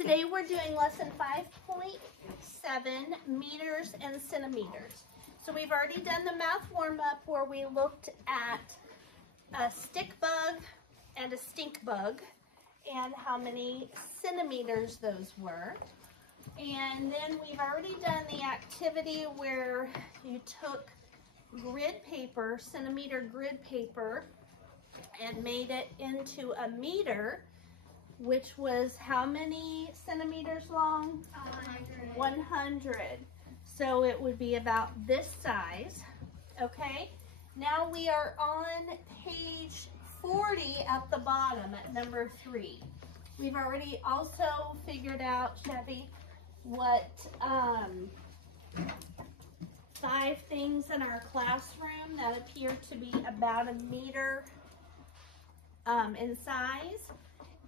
Today we're doing lesson 5.7, meters and centimeters. So we've already done the math warm-up where we looked at a stick bug and a stink bug and how many centimeters those were. And then we've already done the activity where you took grid paper, centimeter grid paper, and made it into a meter, which was how many centimeters long? 100. 100. So it would be about this size, okay? Now we are on page 40 at the bottom at number 3. We've already also figured out, Chevy, what 5 things in our classroom that appear to be about a meter in size.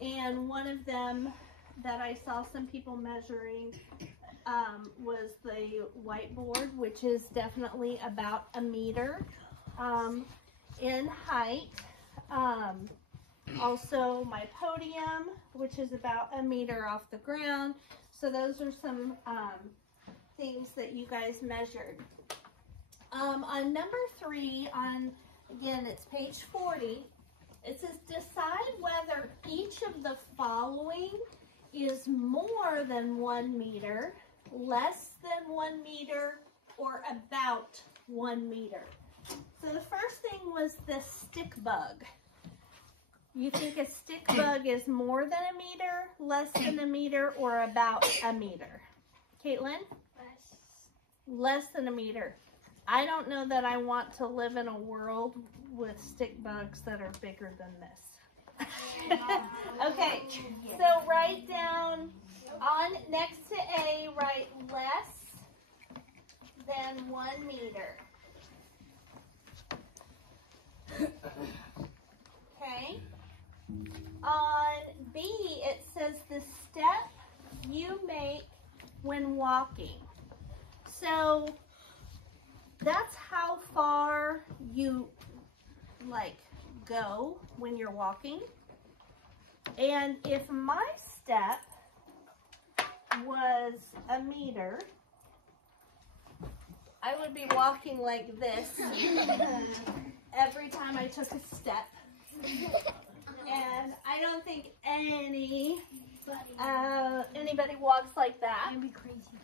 And one of them that I saw some people measuring was the whiteboard, which is definitely about a meter in height. Also my podium, which is about a meter off the ground. So those are some things that you guys measured. On number 3, again, it's page 40, it says decide whether each of the following is more than 1 meter, less than 1 meter, or about 1 meter. So the first thing was the stick bug. You think a stick bug is more than a meter, less than a meter, or about a meter? Caitlin? Less than a meter. I don't know that I want to live in a world with stick bugs that are bigger than this. Okay, so write down next to A, write less than 1 meter. Okay. On B, it says the step you make when walking. So that's how far you go when you're walking. And if my step was a meter, I would be walking like this every time I took a step. And I don't think anybody walks like that. That'd be crazy.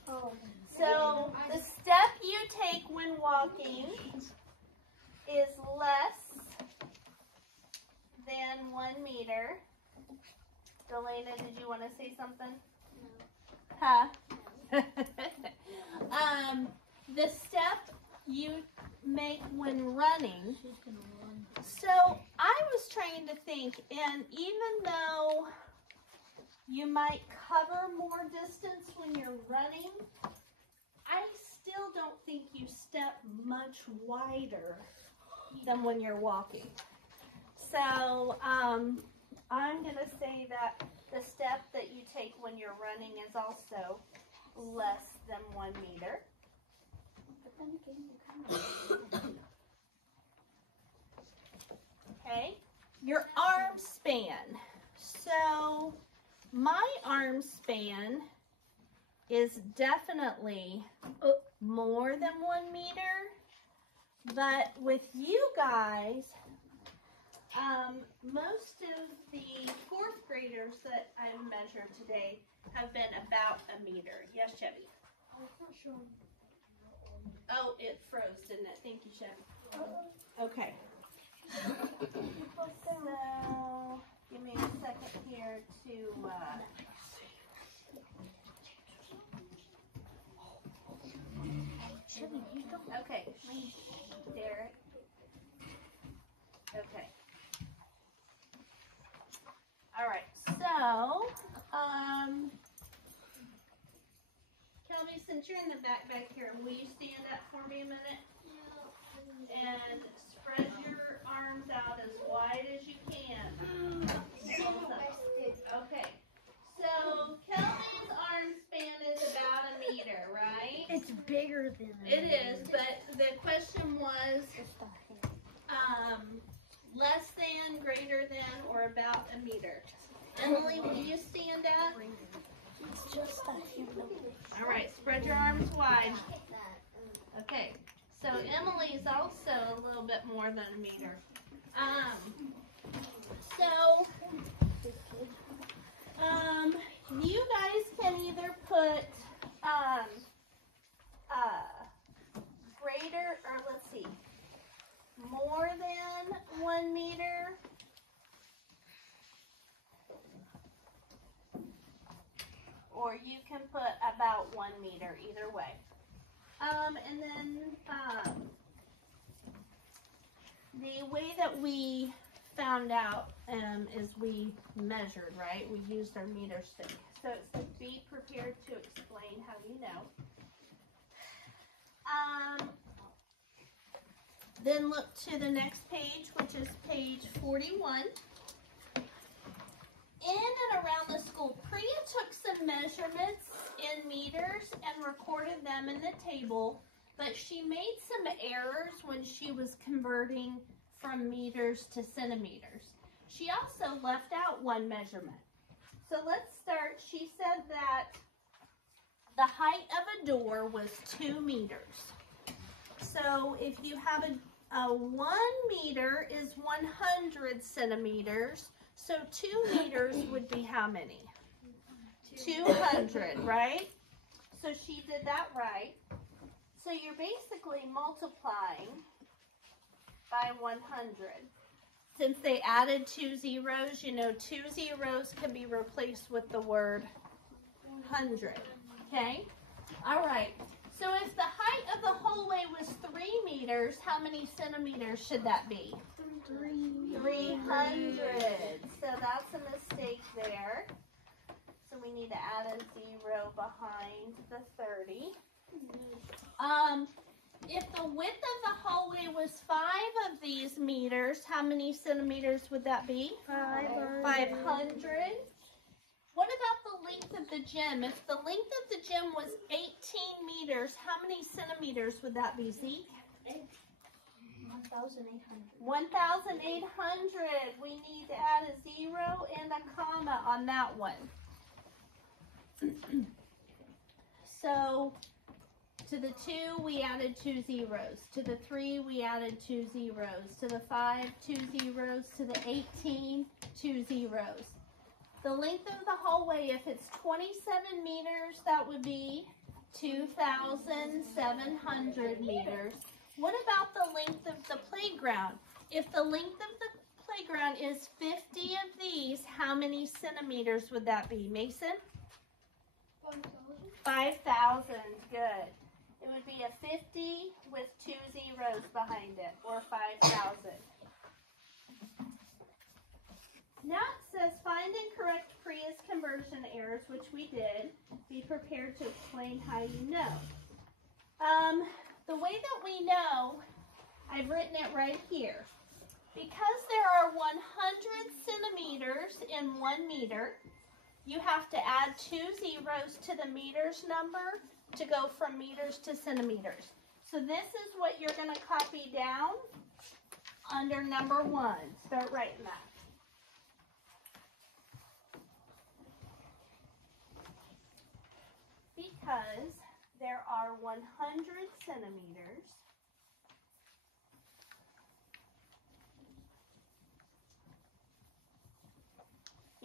So the step you take when walking is less than 1 meter. Delana, did you want to say something? No. Huh? The step you make when running. So I was trying to think, and even though you might cover more distance when you're running, I still don't think you step much wider than when you're walking. So I'm going to say that the step that you take when you're running is also less than 1 meter. But then again, you're kind of okay. Your arm span. So my arm span is definitely more than 1 meter, but with you guys, most of the 4th graders that I've measured today have been about a meter. Yes, Chevy? I'm not sure. Oh, it froze, didn't it? Thank you, Chevy. Okay. So, give me a second here to okay, Derek. Okay. All right. So, Kelby, since you're in the back here, will you stand up for me a minute? And spread your arms out as wide as you can. Okay. So, Kelby's arm span is about a meter, right? It's bigger than It is, but the question was less than, greater than, or about a meter. Emily, will you stand up? your arms wide. Okay, so Emily's also a little bit more than a meter. You guys can either put greater, or let's see, more than 1 meter, or you can put about 1 meter, either way. And then the way that we found out is we measured, right? We used our meter stick. So it says be prepared to explain how you know. Then look to the next page, which is page 41. In and around the school, Priya took some measurements in meters and recorded them in the table, but she made some errors when she was converting from meters to centimeters. She also left out one measurement. So let's start. She said that the height of a door was 2 meters. So if you have a 1 meter is 100 centimeters, so 2 meters would be how many? 200, right? So she did that right. So you're basically multiplying by 100. Since they added 2 zeros, you know 2 zeros can be replaced with the word 100. Okay? All right. So if the height of the hallway was 3 meters, how many centimeters should that be? 300. So that's a mistake there. So we need to add a 0 behind the 30. If the width of the hallway was 5 of these meters, how many centimeters would that be? 500. What about the length of the gym? If the length of the gym was 18 meters, how many centimeters would that be, Zeke? 1,800. 1,800. We need to add a 0 and a comma on that one. So to the 2, we added 2 zeros. To the 3, we added 2 zeros. To the 5, 2 zeros. To the 18, 2 zeros. The length of the hallway, if it's 27 meters, that would be 2,700 meters. What about the length of the playground? If the length of the playground is 50 of these, how many centimeters would that be, Mason? 5,000. Good. It would be a 50 with 2 zeros behind it, or 5,000. Now it says find and correct Priya's conversion errors, which we did. Be prepared to explain how you know. The way that we know, I've written it right here. Because there are 100 centimeters in 1 meter, you have to add 2 zeros to the meters number to go from meters to centimeters. So this is what you're going to copy down under number 1. Start writing that. Because there are 100 centimeters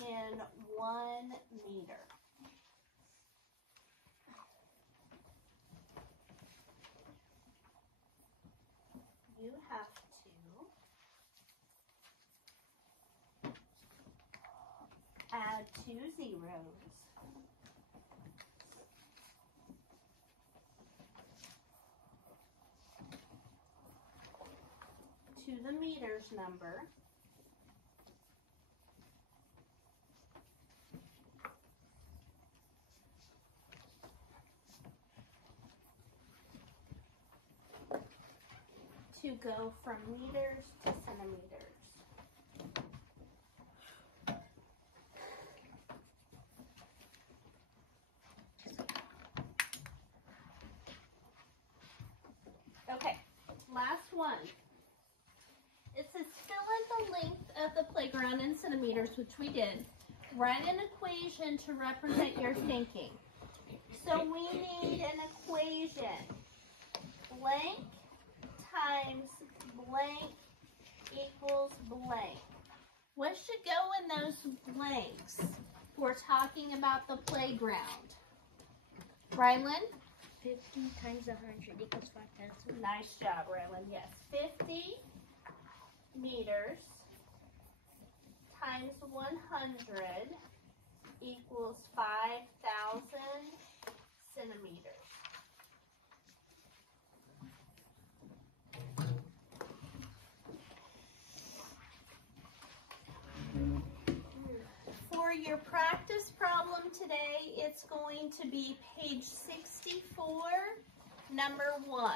in 1 meter. You have to add 2 zeros to the meters number to go from meters to centimeters. Okay, last one. It says fill in the length of the playground in centimeters, which we did. Write an equation to represent your thinking. So we need an equation. Blank times blank equals blank. What should go in those blanks? We're talking about the playground. Rylan? 50 times 100 equals 5,000. Nice job, Rylan. Yes, 50 meters times 100 equals 5,000 centimeters. For your practice problem today, it's going to be page 64, number 1.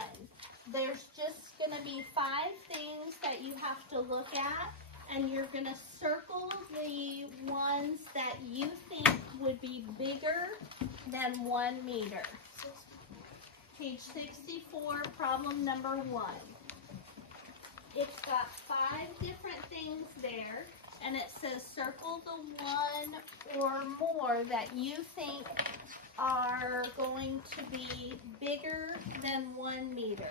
There's just going to be 5 things that you have to look at, and you're going to circle the ones that you think would be bigger than 1 meter. Page 64, problem number 1. It's got 5 different things there, and it says circle the one or more that you think are going to be bigger than 1 meter.